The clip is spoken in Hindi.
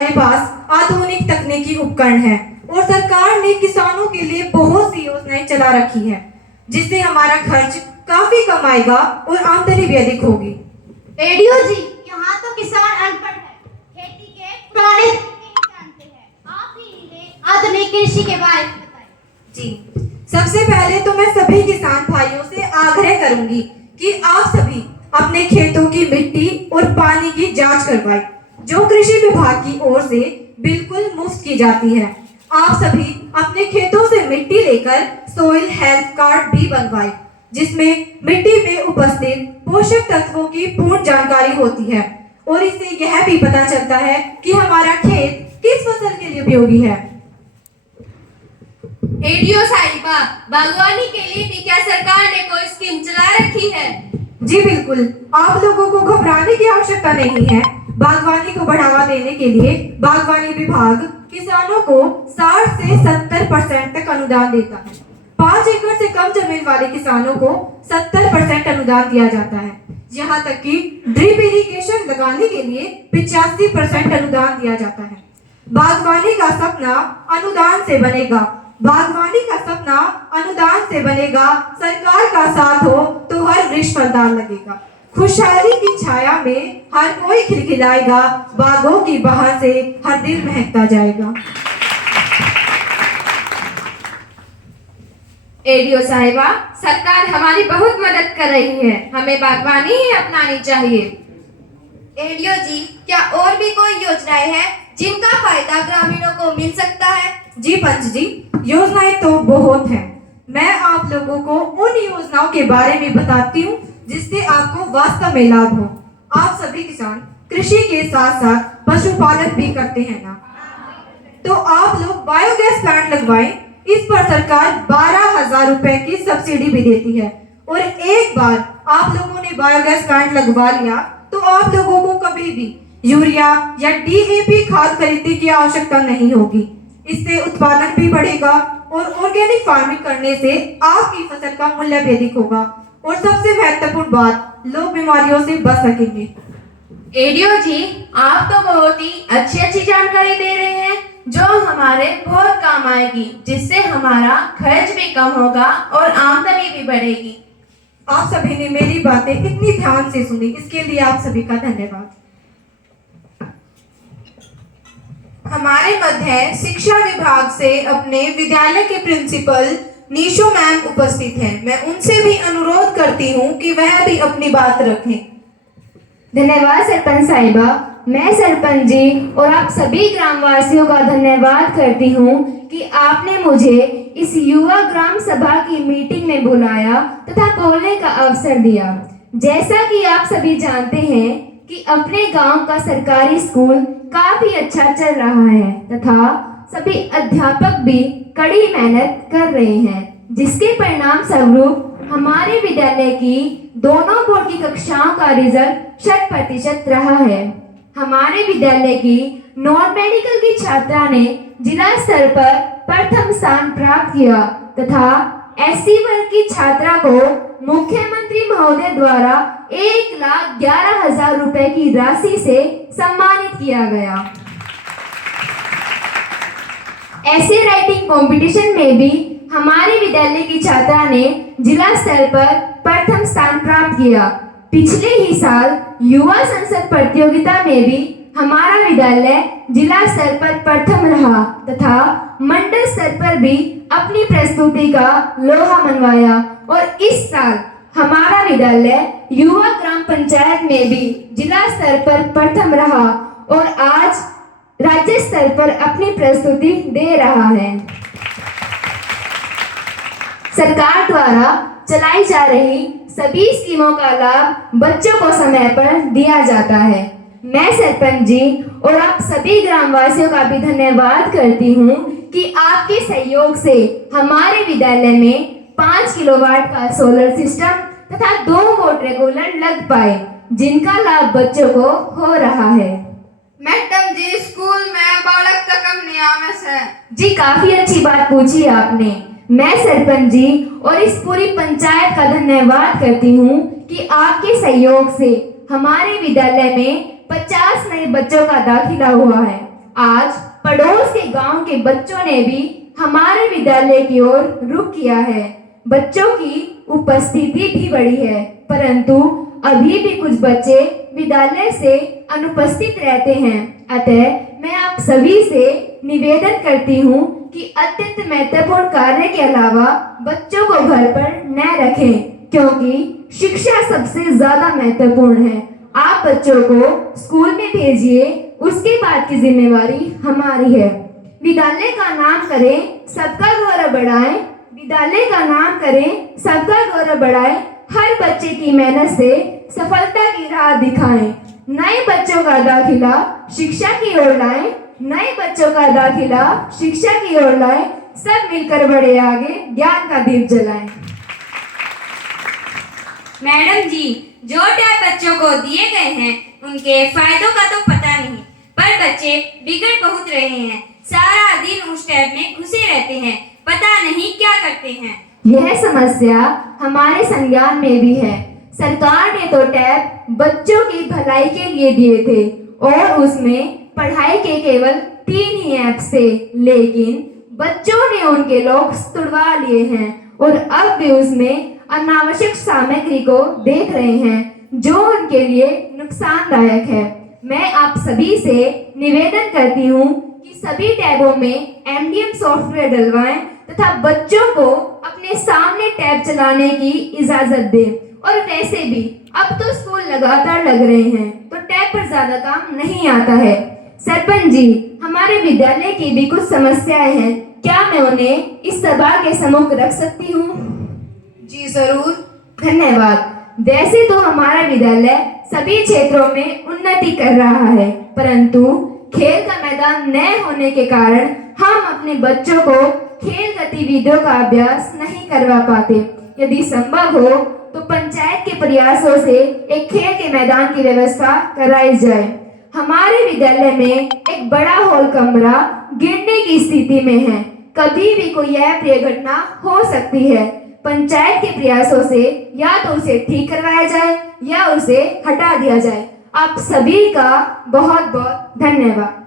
हमारे पास आधुनिक तकनीकी उपकरण है और सरकार ने किसानों के लिए बहुत सी योजनाएं चला रखी है, जिससे हमारा खर्च काफी कम आएगा और आमदनी भी अधिक होगी। रेडियो जी, यहाँ तो किसान अनपढ़ है, खेती के पुराने तरीके ही जानते हैं। आप ही इन्हें आधुनिक कृषि के बारे में बताएं। जी, सबसे पहले तो मैं सभी किसान भाइयों से आग्रह करूंगी कि आप सभी अपने खेतों की मिट्टी और पानी की जांच करवाएं, जो कृषि विभाग की ओर से बिल्कुल मुफ्त की जाती है। आप सभी अपने खेतों से मिट्टी लेकर सोइल हेल्थ कार्ड भी बनवाएं, जिसमें मिट्टी में उपस्थित पोषक तत्वों की पूर्ण जानकारी होती है और इससे यह भी पता चलता है कि हमारा खेत किस फसल के लिए उपयोगी है। रेडियो साहिबा, बागवानी के लिए भी क्या सरकार ने कोई स्कीम चला रखी है? जी बिल्कुल, आप लोगों को घबराने की आवश्यकता नहीं है। बागवानी को बढ़ावा देने के लिए बागवानी विभाग किसानों को 60 से 70% तक अनुदान देता है। 5 एकड़ से कम जमीन वाले किसानों को 70% अनुदान दिया जाता है। यहाँ तक कि ड्रिप इरिगेशन लगाने के लिए 85% अनुदान दिया जाता है। बागवानी का सपना अनुदान से बनेगा। बागवानी का सपना अनुदान से बनेगा। सरकार का साथ हो तो हर वृक्ष फलदार लगेगा। खुशहाली की छाया में हर कोई खिलखिलाएगा। बागों की बहार से हर दिल महकता जाएगा। रेडियो साहिबा, सरकार हमारी बहुत मदद कर रही है, हमें बागवानी ही अपनानी चाहिए। रेडियो जी, क्या और भी कोई योजनाएं हैं जिनका फायदा ग्रामीणों को मिल सकता है? जी पंच जी, योजनाएं तो बहुत हैं। मैं आप लोगों को उन योजनाओं के बारे में बताती हूँ जिससे आपको वास्तव में लाभ हो। आप सभी किसान कृषि के साथ साथ पशुपालन भी करते हैं ना, तो आप लोग बायोगैस प्लांट लगवाएं। इस पर सरकार 12,000 रुपए की सब्सिडी भी देती है और एक बार आप लोगों ने बायोगैस प्लांट लगवा लिया तो आप लोगों को कभी भी यूरिया या डीएपी खाद खरीदने की आवश्यकता नहीं होगी। इससे उत्पादन भी बढ़ेगा और ऑर्गेनिक फार्मिंग करने से आपकी फसल का मूल्य भी अधिक होगा और सबसे महत्वपूर्ण बात, लोग बीमारियों से बच सकेंगे। रेडियो जी, आप तो बहुत ही अच्छी जानकारी दे रहे हैं जो हमारे बहुत काम आएगी, जिससे हमारा खर्च भी कम होगा और आमदनी भी बढ़ेगी। आप सभी ने मेरी बातें इतनी ध्यान से सुनी, इसके लिए आप सभी का धन्यवाद। हमारे मध्य शिक्षा विभाग से अपने विद्यालय के प्रिंसिपल नीशू मैम उपस्थित हैं। मैं उनसे भी अनुरोध करती हूँ कि वह भी अपनी बात रखें। धन्यवाद सरपंच साहिबा। मैं सरपंच जी और आप सभी ग्रामवासियों का धन्यवाद करती हूँ कि आपने मुझे इस युवा ग्राम सभा की मीटिंग में बुलाया तथा बोलने का अवसर दिया। जैसा कि आप सभी जानते हैं कि अपने गांव का सरकारी स्कूल काफी अच्छा चल रहा है तथा सभी अध्यापक भी कड़ी मेहनत कर रहे हैं, जिसके परिणाम स्वरूप हमारे विद्यालय की दोनों बोर्ड की कक्षाओं का रिजल्ट 100% रहा है। हमारे विद्यालय की नॉन मेडिकल की छात्रा ने जिला स्तर पर प्रथम स्थान प्राप्त किया तथा एससी वर्ग की छात्रा को मुख्यमंत्री महोदय द्वारा 1,11,000 रुपए की राशि से सम्मानित किया गया। ऐसे राइटिंग कंपटीशन में भी हमारे विद्यालय की छात्रा ने जिला स्तर पर प्रथम स्थान प्राप्त किया। पिछले ही साल युवा संसद प्रतियोगिता में भी हमारा विद्यालय जिला स्तर पर प्रथम रहा तथा मंडल स्तर पर भी अपनी प्रस्तुति का लोहा मनवाया और इस साल हमारा विद्यालय युवा ग्राम पंचायत में भी जिला स्तर पर प्रथम रहा और आज राज्य स्तर पर अपनी प्रस्तुति दे रहा है। सरकार द्वारा चलाई जा रही सभी स्कीमों का लाभ बच्चों को समय पर दिया जाता है। मैं सरपंच जी और आप सभी ग्रामवासियों का भी धन्यवाद करती हूँ कि आपके सहयोग से हमारे विद्यालय में 5 किलोवाट का सोलर सिस्टम तथा 2 वोट रेगुलर लग पाए, जिनका लाभ बच्चों को हो रहा है। मैडम जी, स्कूल में बालक तक नियामक है। जी, काफी अच्छी बात पूछी आपने। मैं सरपंच जी और इस पूरी पंचायत का धन्यवाद करती हूँ कि आपके सहयोग से हमारे विद्यालय में 50 नए बच्चों का दाखिला हुआ है। आज पड़ोस के गांव के बच्चों ने भी हमारे विद्यालय की ओर रुख किया है। बच्चों की उपस्थिति भी बढ़ी है, परंतु अभी भी कुछ बच्चे विद्यालय से अनुपस्थित रहते हैं। अतः मैं आप सभी से निवेदन करती हूँ कि अत्यंत महत्वपूर्ण कार्य के अलावा बच्चों को घर पर न रखें, क्योंकि शिक्षा सबसे ज्यादा महत्वपूर्ण है। आप बच्चों को स्कूल में भेजिए, उसके बाद की जिम्मेवारी हमारी है। विद्यालय का नाम करें, सबका गौरव बढ़ाएं। विद्यालय का नाम करें, सबका गौरव बढ़ाएं। हर बच्चे की मेहनत से सफलता की राह दिखाएं। नए बच्चों का दाखिला शिक्षा की ओर लाएं। नए बच्चों का दाखिला शिक्षा की ओर लाएं। सब मिलकर बढ़े आगे, ज्ञान का दीप जलाएं। मैडम जी, जो टैब बच्चों को दिए गए हैं उनके फायदों का तो पता नहीं, पर बच्चे बिगड़ बहुत रहे हैं। सारा दिन उस टैब में घुसे रहते हैं, पता नहीं क्या करते हैं। यह समस्या हमारे संज्ञान में भी है। सरकार ने तो टैब बच्चों की भलाई के लिए दिए थे और उसमें पढ़ाई के केवल 3 ही ऐप्स थे, लेकिन बच्चों ने उनके लॉक्स तुड़वा लिए हैं और अब भी उसमें अनावश्यक सामग्री को देख रहे हैं जो उनके लिए नुकसानदायक है। मैं आप सभी से निवेदन करती हूँ कि सभी टैबों में MDM सॉफ्टवेयर डलवाएं तथा बच्चों को अपने सामने टैब चलाने की इजाजत दें। और वैसे भी अब तो स्कूल लगातार लग रहे हैं, तो टैब पर ज्यादा काम नहीं आता है। सरपंच जी, हमारे विद्यालय की भी कुछ समस्याएं हैं, क्या मैं उन्हें इस सभा के सम्मुख रख सकती हूँ? जी जरूर। धन्यवाद। वैसे तो हमारा विद्यालय सभी क्षेत्रों में उन्नति कर रहा है, परंतु खेल का मैदान न होने के कारण हम अपने बच्चों को खेल गतिविधियों का अभ्यास नहीं करवा पाते। यदि संभव हो तो पंचायत के प्रयासों से एक खेल के मैदान की व्यवस्था कराई जाए। हमारे विद्यालय में एक बड़ा हॉल कमरा गिरने की स्थिति में है, कभी भी कोई अप्रिय घटना हो सकती है। पंचायत के प्रयासों से या तो उसे ठीक करवाया जाए या उसे हटा दिया जाए। आप सभी का बहुत बहुत धन्यवाद।